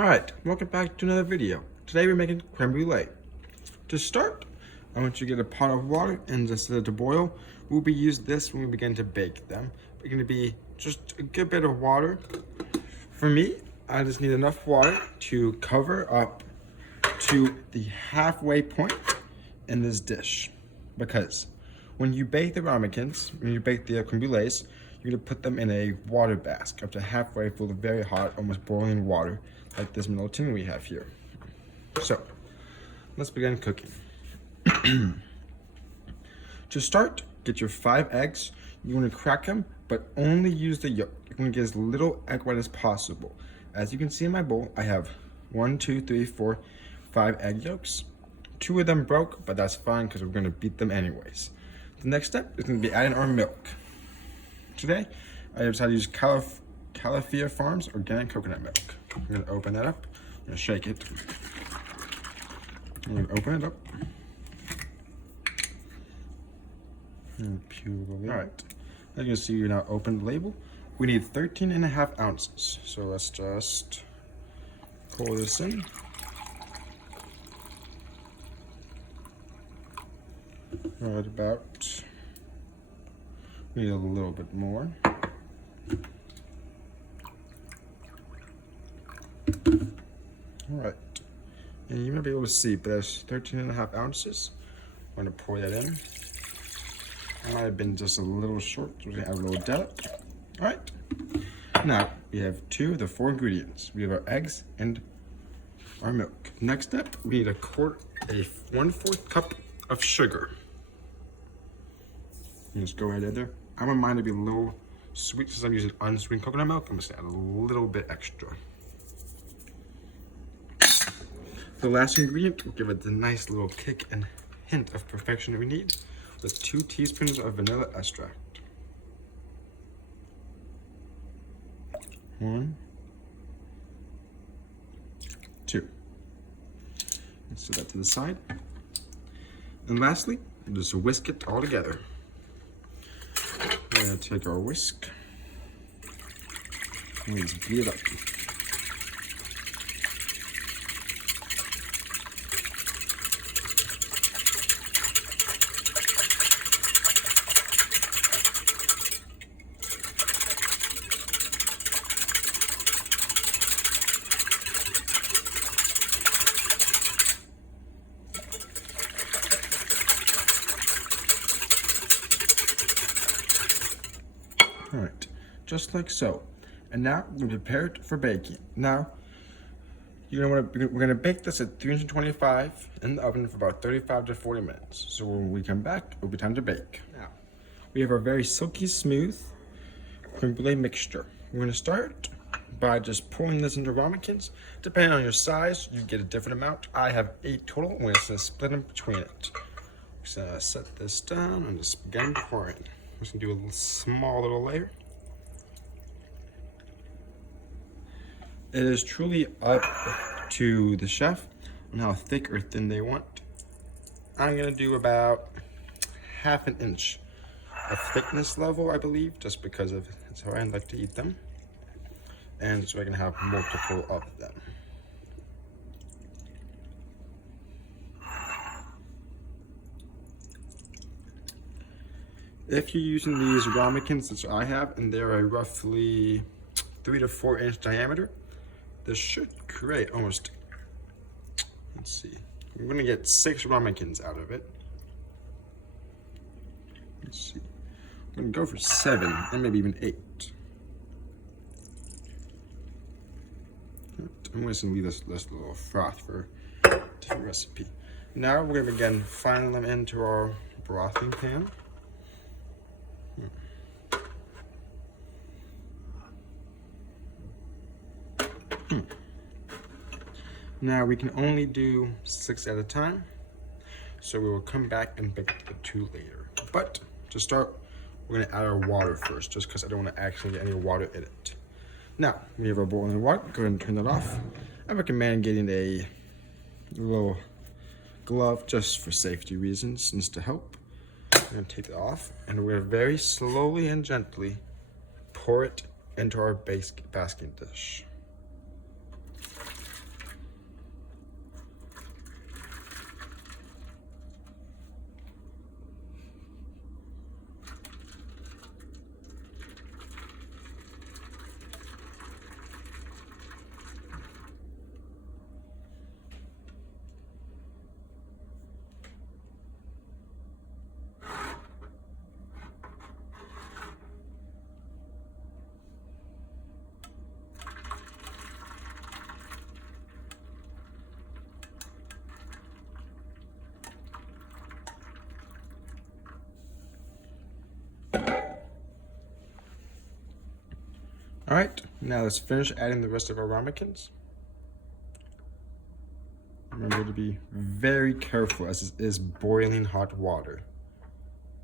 Alright, welcome back to another video. Today we're making creme brulee. To start, I want you to get a pot of water and just set it to boil. We'll be using this when we begin to bake them. It's going to be just a good bit of water. For me, I just need enough water to cover up to the halfway point in this dish. Because when you bake the ramekins, when you bake the creme brulees, you're going to put them in a water bath up to halfway full of very hot, almost boiling water, like this little tin we have here. So, let's begin cooking. To start, get your 5 eggs. You want to crack them, but only use the yolk. You want to get as little egg white as possible. As you can see in my bowl, I have 1, 2, 3, 4, 5 egg yolks. 2 of them broke, but that's fine because we're going to beat them anyways. The next step is going to be adding our milk. Today, I decided to use Califia Farms organic coconut milk. I'm going to open that up. I'm going to shake it. I'm going to open it up. And peel the label. Alright, as you can see, we now open the label. We need 13.5 ounces. So let's just pour this in. Right about. We need a little bit more. Alright, and you might be able to see, but there's 13.5 ounces. I'm going to pour that in. I might have been just a little short, so we're going to add a little dollop. Alright, now we have 2 of the 4 ingredients. We have our eggs and our milk. Next up, we need a 1/4 cup of sugar. You just go ahead in there. I want mine to be a little sweet since I'm using unsweetened coconut milk. I'm just going to add a little bit extra. The last ingredient will give it the nice little kick and hint of perfection that we need with 2 teaspoons of vanilla extract. 1, 2. Let's set that to the side. And lastly, just whisk it all together. We're going to take our whisk and just beat it up. Alright, just like so. And now we're going to prepare it for baking. Now, we're going to bake this at 325 in the oven for about 35 to 40 minutes. So when we come back, it'll be time to bake. Now, we have our very silky smooth creme brulee mixture. We're going to start by just pouring this into ramekins. Depending on your size, you get a different amount. I have 8 total. We're going to split them between it. Just set this down and just begin pouring. I'm just going to do a small little layer. It is truly up to the chef on how thick or thin they want. I'm going to do about 1/2 inch of thickness level, I believe, just because of that's how I like to eat them. And so I can have multiple of them. If you're using these ramekins, which I have, and they're a roughly 3 to 4 inch diameter, this should create almost, let's see, we're going to get 6 ramekins out of it. Let's see, I'm going to go for 7 and maybe even 8. I'm just going to leave this little froth for a different recipe. Now we're going to begin filing them into our brothing pan. Now we can only do 6 at a time, so we will come back and bake the 2 later. But to start, we're going to add our water first, just because I don't want to actually get any water in it. Now, we have our boiling water. Go ahead and turn that off. I recommend getting a little glove just for safety reasons, just to help. I'm going to take it off, and we're going to very slowly and gently pour it into our basket dish. All right, now let's finish adding the rest of our ramekins. Remember to be very careful as this is boiling hot water.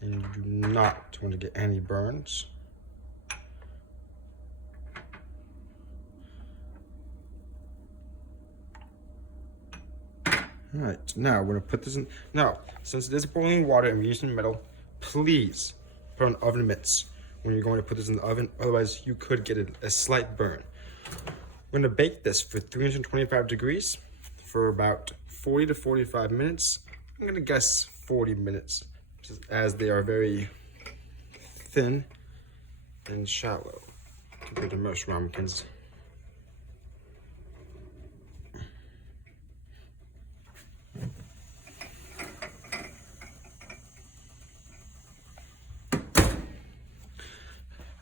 And you do not want to get any burns. All right, now we're gonna put this in. Now, since it is boiling water and we're using metal, please put on oven mitts when you're going to put this in the oven. Otherwise, you could get a slight burn. We're gonna bake this for 325 degrees for about 40 to 45 minutes. I'm gonna guess 40 minutes, as they are very thin and shallow compared to most ramekins.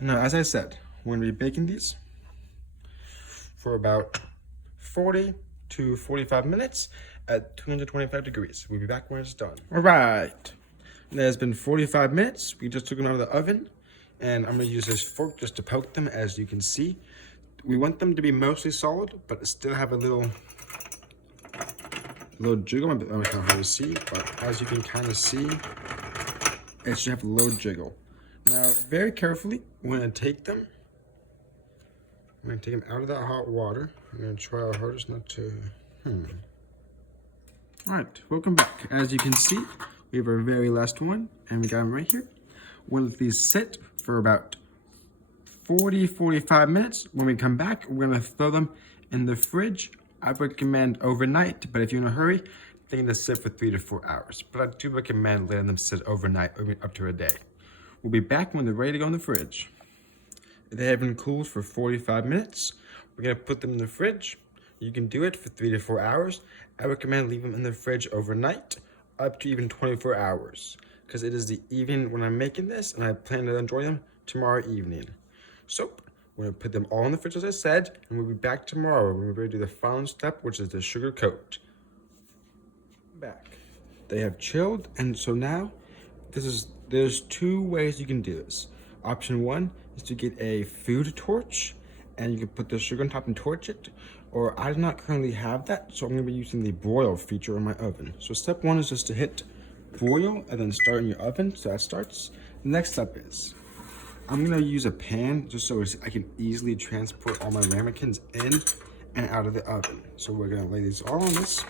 Now, as I said, we're gonna be baking these for about 40 to 45 minutes at 225 degrees. We'll be back when it's done. All right, it has been 45 minutes. We just took them out of the oven, and I'm gonna use this fork just to poke them. As you can see, we want them to be mostly solid, but still have a little jiggle. I'm not hard to see, but as you can kind of see, it should have a little jiggle. Now, very carefully, we're gonna take them. I'm gonna take them out of that hot water. I'm gonna try our hardest not to. All right, welcome back. As you can see, we have our very last one, and we got them right here. We'll let these sit for about 40-45 minutes. When we come back, we're gonna throw them in the fridge. I recommend overnight, but if you're in a hurry, they can just sit for 3 to 4 hours. But I do recommend letting them sit overnight, or up to a day. We'll be back when they're ready to go in the fridge. They have been cooled for 45 minutes. We're gonna put them in the fridge. You can do it for 3 to 4 hours. I recommend leaving them in the fridge overnight, up to even 24 hours, because it is the evening when I'm making this, and I plan to enjoy them tomorrow evening. So, we're gonna put them all in the fridge as I said, and we'll be back tomorrow when we're ready to do the final step, which is the sugar coat. Back. They have chilled, and so now, there's 2 ways you can do this. Option 1 is to get a food torch, and you can put the sugar on top and torch it. Or I do not currently have that, so I'm gonna be using the broil feature in my oven. So step 1 is just to hit broil and then start in your oven, so that starts. The next step is, I'm gonna use a pan just so I can easily transport all my ramekins in and out of the oven. So we're gonna lay these all on this.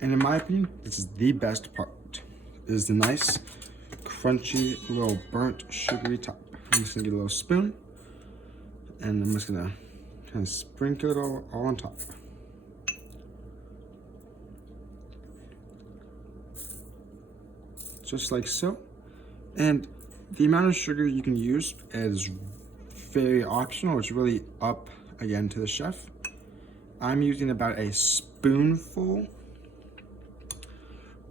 And in my opinion, this is the best part. It is the nice, crunchy, little burnt, sugary top. I'm just gonna get a little spoon, and I'm just gonna kind of sprinkle it all on top. Just like so. And the amount of sugar you can use is very optional. It's really up, again, to the chef. I'm using about a spoonful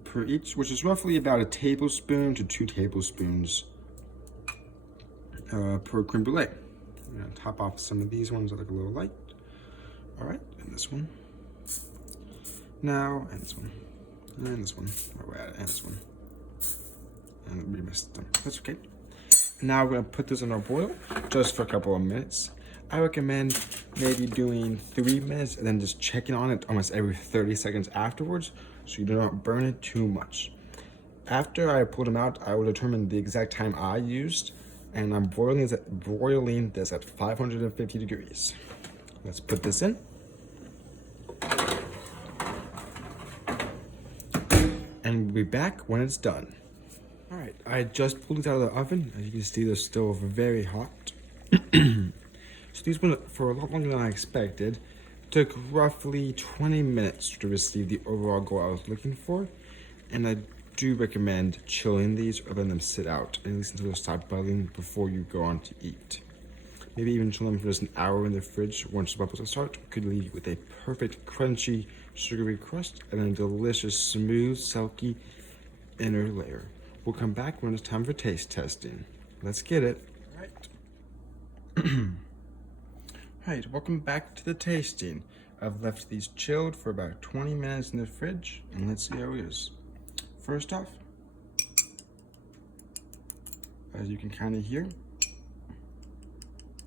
per each, which is roughly about a tablespoon to 2 tablespoons per creme brulee. I'm gonna top off some of these ones that look a little light. All right, and this one. Now, and this one. And this one. Where we're at, and this one. And we missed them. That's okay. Now we're gonna put this in our boil just for a couple of minutes. I recommend maybe doing 3 minutes and then just checking on it almost every 30 seconds afterwards, so you do not burn it too much. After I pulled them out, I will determine the exact time I used, and I'm broiling this at 550 degrees. Let's put this in. And we'll be back when it's done. All right, I just pulled these out of the oven. As you can see, they're still very hot. So these went for a lot longer than I expected. It took roughly 20 minutes to receive the overall goal I was looking for. And I do recommend chilling these or letting them sit out, at least until they start bubbling before you go on to eat. Maybe even chill them for just an hour in the fridge. Once the bubbles start, could leave you with a perfect crunchy, sugary crust and a delicious, smooth, silky inner layer. We'll come back when it's time for taste testing. Let's get it. All right. Alright, welcome back to the tasting. I've left these chilled for about 20 minutes in the fridge, and let's see how it is. First off, as you can kind of hear,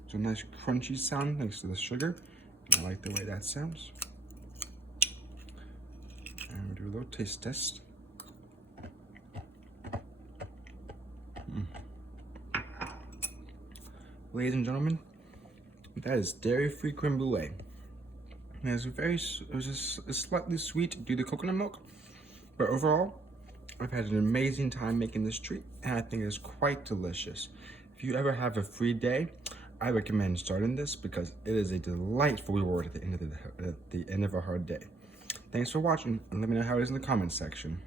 It's a nice crunchy sound thanks to the sugar. I like the way that sounds. And we'll do a little taste test. Ladies and gentlemen, that is dairy-free creme brulee. And it was slightly sweet due to coconut milk, but overall, I've had an amazing time making this treat, and I think it's quite delicious. If you ever have a free day, I recommend starting this because it is a delightful reward at the end of a hard day. Thanks for watching, and let me know how it is in the comments section.